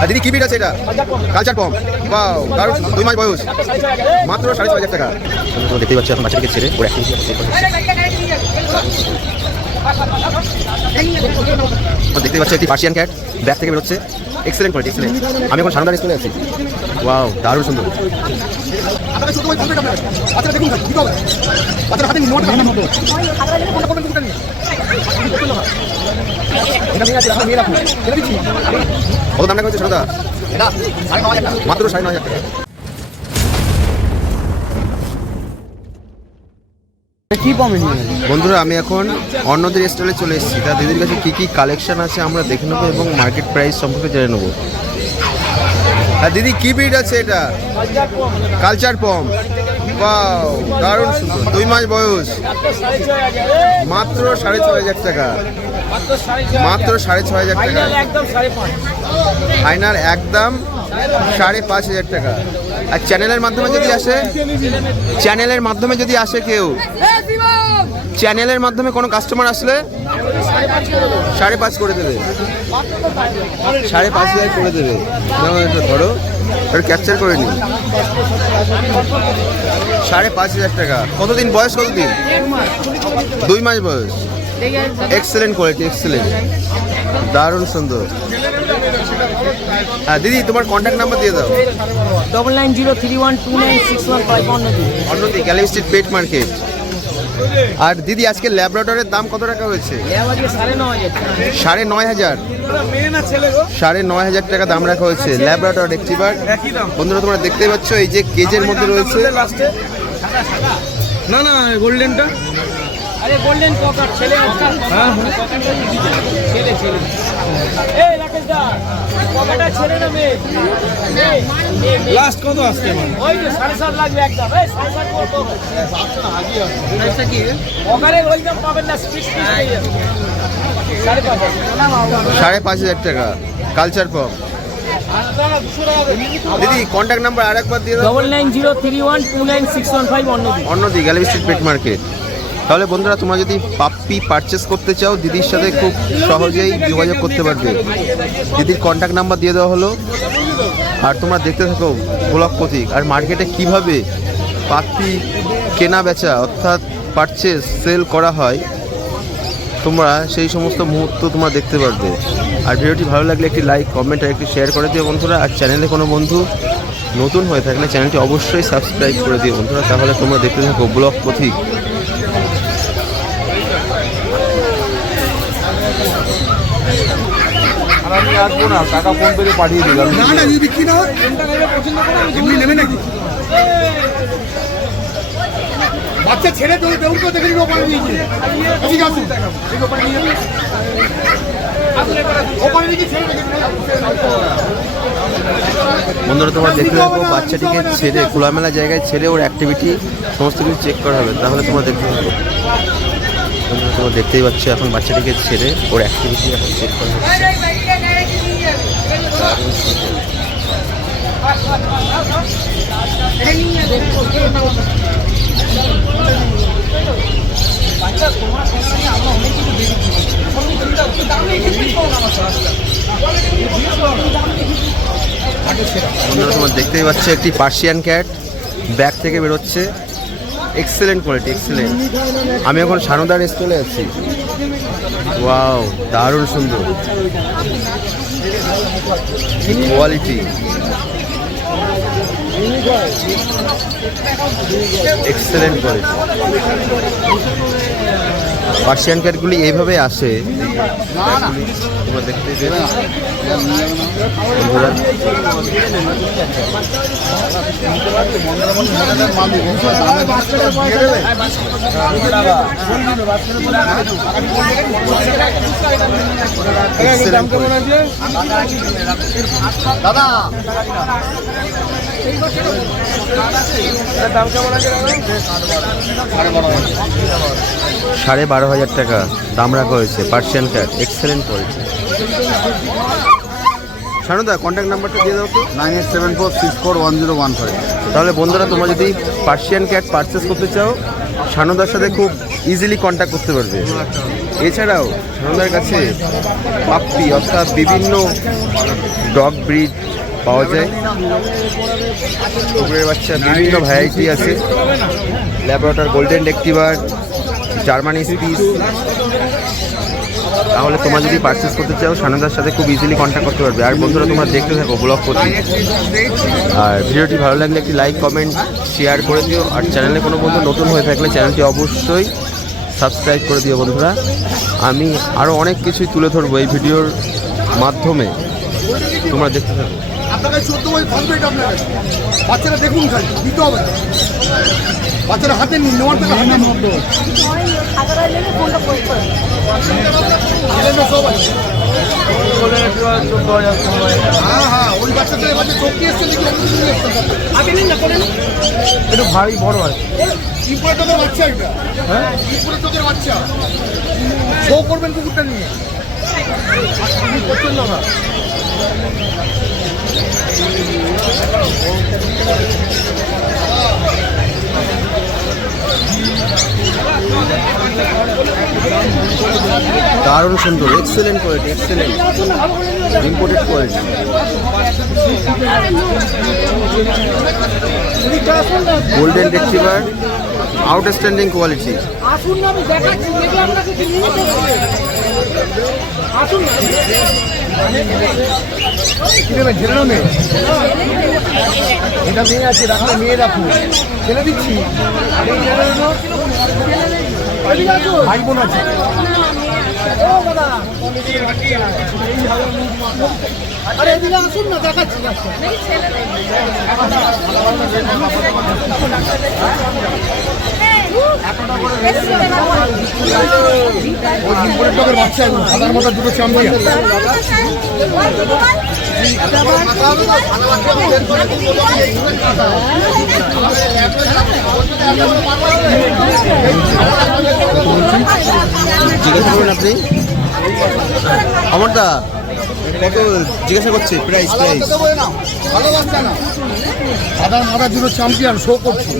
আর দিদি কি বিট আছে এটা? কালচার পম বাও দারুণ। দুই মাস বয়স। মাত্র সাড়ে ছয় হাজার টাকা। তোমরা দেখতে পাচ্ছ এখন বাচ্চাটিকে ছেড়ে ওর দেখতে পাচ্ছ একটি পার্সিয়ান ক্যাট ব্যাগ থেকে বেরোচ্ছে। এক্সেলেন্ট কোয়ালিটি এক্সেলেন্ট আমি এখন সারদার স্কুলে আছি। ওয়াও দারুণ সুন্দর। কত দাম রাখা মাত্র সাড়ে নয় বন্ধুরা, আমি এখন অন্যদের স্টলে চলে এসেছি। তা দিদির কাছে কী কী কালেকশন আছে আমরা দেখে নেব এবং মার্কেট প্রাইস সম্পর্কে জেনে নেব। আর দিদি, কি ব্রিড আছে এটা? কালচার পম দারুণ সুন্দর। দুই মাস বয়স। মাত্র সাড়ে ছয় হাজার টাকা। মাত্র সাড়ে ছয় হাজার টাকা। ফাইনাল একদম সাড়ে পাঁচ। হাজার টাকা। আর চ্যানেলের মাধ্যমে যদি আসে চ্যানেলের মাধ্যমে যদি আসে কেউ চ্যানেলের মাধ্যমে কোনো কাস্টমার আসলে সাড়ে পাঁচ করে দেবে। সাড়ে পাঁচ হাজার করে দেবে। ধরো ক্যাপচার করে নিন। সাড়ে পাঁচ হাজার টাকা। কতদিন বয়স কতদিন? দুই মাস বয়স। এক্সেলেন্ট কোয়ালিটি এক্সেলেন্ট দারুণ সুন্দর। হ্যাঁ দিদি তোমার কন্ট্যাক্ট নাম্বার দিয়ে দাও। Double nine zero three one two nine six one five one অন্যদিকে গ্যালারি স্ট্রিট পেট মার্কেট আর দিদি আজকে ল্যাবরেটরের দাম কত টাকা হয়েছে? সাড়ে নয় হাজার। সাড়ে নয় হাজার টাকা দাম রাখা হয়েছে ল্যাবরেটর একই দাম। বন্ধুরা তোমরা দেখতে পাচ্ছ এই যে কেজের মধ্যে রয়েছে। না না গোল্ডেনটা। আরে গোল্ডেন পকার ছেলে হ্যাঁ ছেলে ছেলে। এই রাকেশ দা পকাটা ছেলে না মেয়ে? লাস্ট কত আসছে ওই তো সাড়ে সাত লাগবে একদম। এই সাড়ে সাত করব। পকারে ওই দাম পাবেন না স্পিড স্পিড সাড়ে পাঁচ হাজার। টাকা। কালচার পপ দিদি কন্ট্যাক্ট নাম্বার আর একবার দিয়ে double nine zero three one two nine six one five অন্যদিন অন্যদিকে। গ্যালারি স্ট্রিট পেট মার্কেট তাহলে বন্ধুরা, তোমরা যদি পাপ্পি পারচেস করতে চাও, দিদির সাথে খুব সহজেই যোগাযোগ করতে পারবে। দিদির কন্ট্যাক্ট নাম্বার দিয়ে দেওয়া হলো। আর তোমরা দেখতে থাকো ব্লক প্রতীক। আর মার্কেটে কীভাবে পাপ্পি কেনা বেচা, অর্থাৎ পারচেস সেল করা হয়, তোমরা সেই সমস্ত মুহূর্ত তোমরা দেখতে পারবে। আর ভিডিওটি ভালো লাগলে একটি লাইক কমেন্ট আর একটি শেয়ার করে দিও বন্ধুরা। আর চ্যানেলে কোনো বন্ধু নতুন হয়ে থাকলে চ্যানেলটি অবশ্যই সাবস্ক্রাইব করে দিও বন্ধুরা। তাহলে তোমরা দেখতে থাকো ব্লক পথিক আসব না টাকা ফোন পেতে পাঠিয়ে দিলাম না না যদি বিক্রি না হয়? এমনি নেবে নাকি? বাচ্চা ছেড়ে দৌড় করে দেখে ওপারে নিয়ে গিয়ে। ঠিক আছে। ঠিক ওপারে নিয়ে ওপারে নিয়ে ছেড়ে দেখে বন্ধুরা তোমরা দেখতে থাকো বাচ্চাটিকে ছেড়ে খোলামেলা জায়গায় ছেড়ে ওর অ্যাক্টিভিটি সমস্ত কিছু চেক করা হবে। তাহলে তোমরা দেখতে বন্ধুরা তোমরা দেখতেই পাচ্ছ এখন বাচ্চাটিকে ছেড়ে ওর অ্যাক্টিভিটি এখন চেক করা হচ্ছে। তোমরা দেখতেই পাচ্ছ একটি পার্সিয়ান ক্যাট ব্যাগ থেকে বেরোচ্ছে। এক্সেলেন্ট কোয়ালিটি এক্সেলেন্ট আমি এখন সানুদার স্টলে আছি। ওয়াও দারুণ সুন্দর। কোয়ালিটি এক্সেলেন্ট কোয়ালিটি পার্সিয়ান ক্যাটগুলি এইভাবে আসে তোমরা দেখতেই পেয়েছ সাড়ে বারো হাজার টাকা। দাম রাখা হয়েছে। পার্সিয়ান ক্যাট এক্সেলেন্ট কোয়ালিটি সানুদা কন্ট্যাক্ট নাম্বারটা দিয়ে দাও তো। Nine eight seven four six four one zero one five. তাহলে বন্ধুরা তোমরা যদি পার্সিয়ান ক্যাট পারচেস করতে চাও সানুদার সাথে খুব ইজিলি কন্ট্যাক্ট করতে পারবে। এছাড়াও সানন্দার কাছে পাপ্পি অর্থাৎ বিভিন্ন ডগ ব্রিড পাওয়া যায়। কুকুরের বাচ্চা বিভিন্ন ভ্যারাইটি আছে। Labrador golden retriever Germany spitz তাহলে তোমরা যদি পারচেস করতে চাও, সানন্দার সাথে খুব ইজিলি কন্ট্যাক্ট করতে পারবে। আর বন্ধুরা, তোমরা দেখতে থাকো ব্লগ করতে আর ভিডিওটি ভালো লাগলে একটি লাইক কমেন্ট শেয়ার করে দিও। আর চ্যানেলে কোনো বন্ধু নতুন হয়ে থাকলে চ্যানেলটি অবশ্যই সাবস্ক্রাইব করে দিও বন্ধুরা। আমি আরও অনেক কিছুই তুলে ধরবো এই ভিডিওর মাধ্যমে। তোমরা দেখতে থাকো। আপনার কাছে চোদ্দ বছর থাকবে এটা আপনার কাছে। বাচ্চারা দেখুন খালি দিতে হবে বাচ্চারা হাতে নিন নেওয়ার থেকে হাতে হ্যাঁ হ্যাঁ ওই চোখ এসছে নিন না করে একটু ভারী বড় আছে। কি করে বাচ্চা এটা। হ্যাঁ? বাচ্চা। শো করবেন কুকুরটা নিয়ে। দারুণ সুন্দর excellent quality excellent imported quality golden retriever outstanding quality আসুন আমি দেখাচ্ছি আপনাকে কি নিয়ে আসুন না কি নেবেন ছেলে না মেয়ে এটা মেয়ে আছে রাখলে মেয়ে রাখুন ছেলে দিচ্ছি। ভাই আসুন না দেখাচ্ছি জিজ্ঞাসা করুন আপনি। অমরদা কত জিজ্ঞাসা করছে? প্রাইস প্রাইস ভালো বাচ্চা না সাদার মাথা দুটো চ্যাম্পিয়ন শো করছে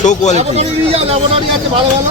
শো কোয়ালিটি ভালো ভালো।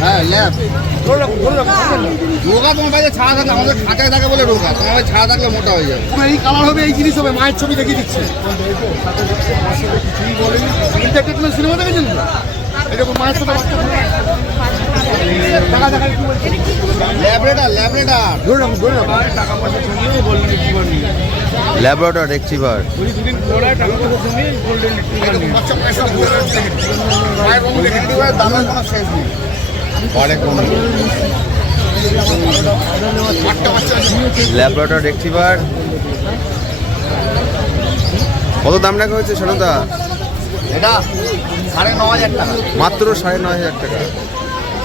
হ্যাঁ ল্যাব। ধরে রাখুন ধরে রাখুন রোগা তোমার ছাড়া থাকে আমাদের খাঁচায় থাকে বলে রোগা। তোমার ছাড়া থাকলে মোটা হয়ে যাবে। তোমার এই কালার হবে এই জিনিস হবে মায়ের ছবি দেখিয়ে দিচ্ছে। এন্টারটেনমেন্ট সিনেমা দেখেছেন তো? এরকম মায়ের সাথে দেখা দেখা একটু বলছি। ল্যাবরেটার ল্যাবরেটার ধরে ধরে দেখেন। ল্যাবরেটর রেক্টিভার কত দাম রাখা হয়েছে সোনাদা এটা সাড়ে ন হাজার টাকা। মাত্র সাড়ে নয় হাজার টাকা।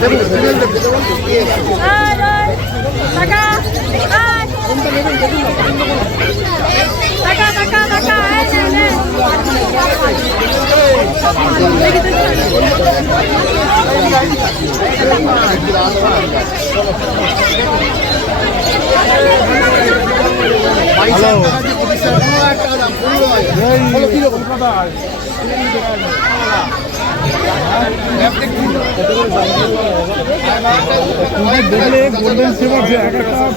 দেখুন ফিমেল দেখলে গোল্ডেন সিলভার যে এক একটা কাজ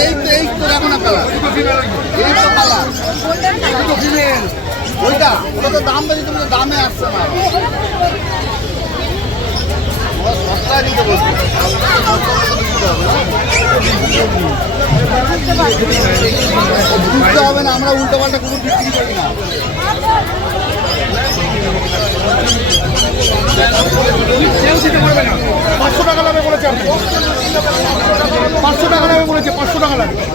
এই তো এই কালার কালার ওটা তো দাম বেশি তুমি দামে আসছে না সস্তায় হবে না, আমরা উল্টো পাল্টা কুকুর বিক্রি করি না কেউ দিতে পারবে না পাঁচশো টাকা লাগবে বলেছে আপনি পাঁচশো টাকা লাগবে বলেছে পাঁচশো টাকা